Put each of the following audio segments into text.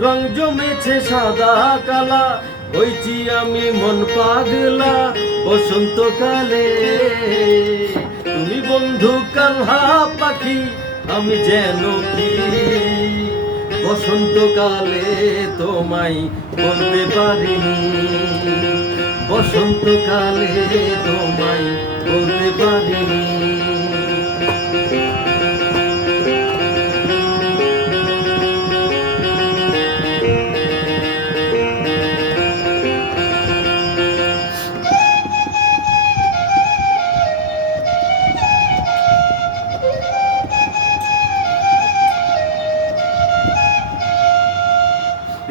রং জমেছে সাদা কালা হইছি আমি মন পাগলা, বসন্তকালে। তুমি বন্ধু কালহা পাখি, আমি যেন কি? বসন্তকালে তোমায় বলতে পারিনি। বসন্তকালে তোমায়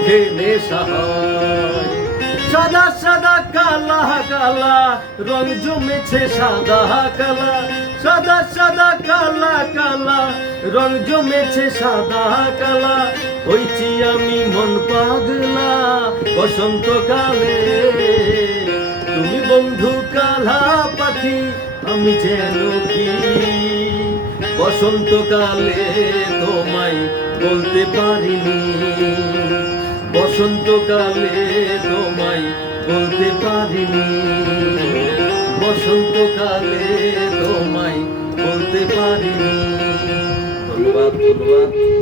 চোখে নেশা হয়। সাদা সাদা কালা কালা, রং জমেছে সাদা কালা। সাদা সাদা কালা কালা, রং জমেছে সাদা কালা। হইছি আমি মন পাগলা বসন্তকালে। তুমি বন্ধু কালা পাখি, আমি যেন কি? বসন্তকালে তোমায় বলতে পারিনি। বসন্তকালে তোমায় বলতে পারিনি। বসন্তকালে তোমায় বলতে পারিনি। ধন্যবাদ ধন্যবাদ।